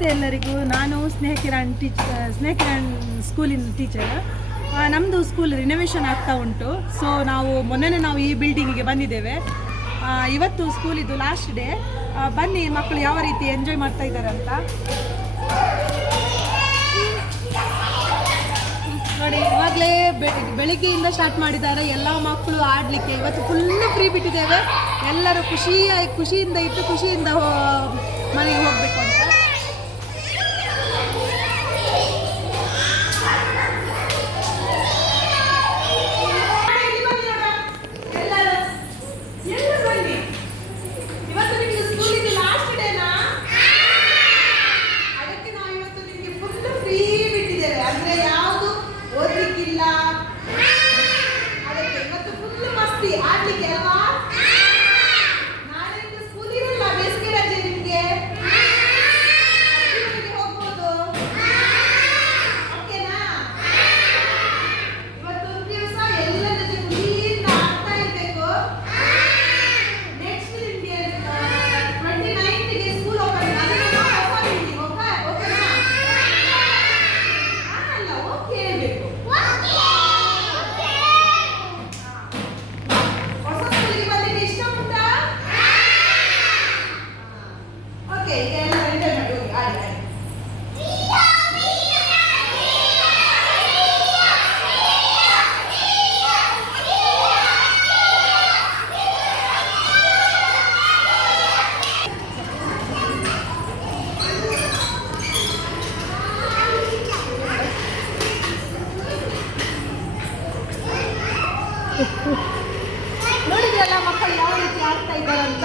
ನಮಸ್ತೆ ಎಲ್ಲರಿಗೂ. ನಾನು ಸ್ನೇಹ ಕಿರಣ್ ಸ್ಕೂಲಿನ ಟೀಚರ್. ನಮ್ಮದು ಸ್ಕೂಲ್ ರಿನೋವೇಷನ್ ಆಗ್ತಾ ಉಂಟು. ಸೊ ಮೊನ್ನೆ ನಾವು ಈ ಬಿಲ್ಡಿಂಗಿಗೆ ಬಂದಿದ್ದೇವೆ. ಇವತ್ತು ಸ್ಕೂಲಿದ್ದು ಲಾಸ್ಟ್ ಡೇ. ಬನ್ನಿ ಮಕ್ಕಳು ಯಾವ ರೀತಿ ಎಂಜಾಯ್ ಮಾಡ್ತಾ ಇದ್ದಾರೆ ಅಂತ ನೋಡಿ. ಇವಾಗಲೇ ಬೆಳಿಗ್ಗೆಯಿಂದ ಸ್ಟಾರ್ಟ್ ಮಾಡಿದ್ದಾರೆ ಎಲ್ಲ ಮಕ್ಕಳು ಆಡಲಿಕ್ಕೆ. ಇವತ್ತು ಫುಲ್ಲು ಫ್ರೀ ಬಿಟ್ಟಿದ್ದೇವೆ. ಎಲ್ಲರೂ ಖುಷಿಯಿಂದ ಇಟ್ಟು ಖುಷಿಯಿಂದ ಮನೆಗೆ ಹೋಗಬೇಕು ಅಂತ. ನೋಡಿದ್ರಲ್ಲ ಮಕ್ಕಳು ಯಾವ ರೀತಿ ಆಗ್ತಾ ಇದ್ದಾರೆ ಅಂತ.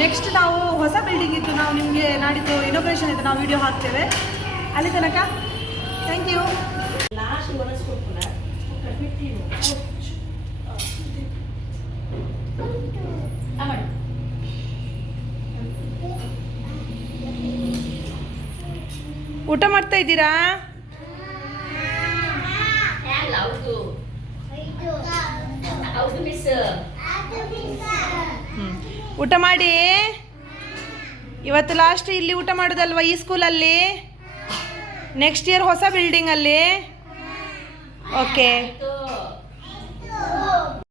ನೆಕ್ಸ್ಟ್ ನಾವು ಹೊಸ ಬಿಲ್ಡಿಂಗ್ ಇತ್ತು, ನಾವು ನಿಮಗೆ ನಾಡಿದ್ದು ಇನೋಗ್ರೇಷನ್ ಇತ್ತು, ನಾವು ವಿಡಿಯೋ ಹಾಕ್ತೇವೆ. ಅಲ್ಲಿ ತನಕ ಥ್ಯಾಂಕ್ ಯು. ಊಟ ಮಾಡ್ತಾ ಇದ್ದೀರಾ? ಊಟ ಮಾಡಿ. ಇವತ್ತು ಲಾಸ್ಟ್ ಇಲ್ಲಿ ಊಟ ಮಾಡೋದಲ್ವಾ ಈ ಸ್ಕೂಲಲ್ಲಿ? ನೆಕ್ಸ್ಟ್ ಇಯರ್ ಹೊಸ ಬಿಲ್ಡಿಂಗ್ ಅಲ್ಲಿ. ಓಕೆ.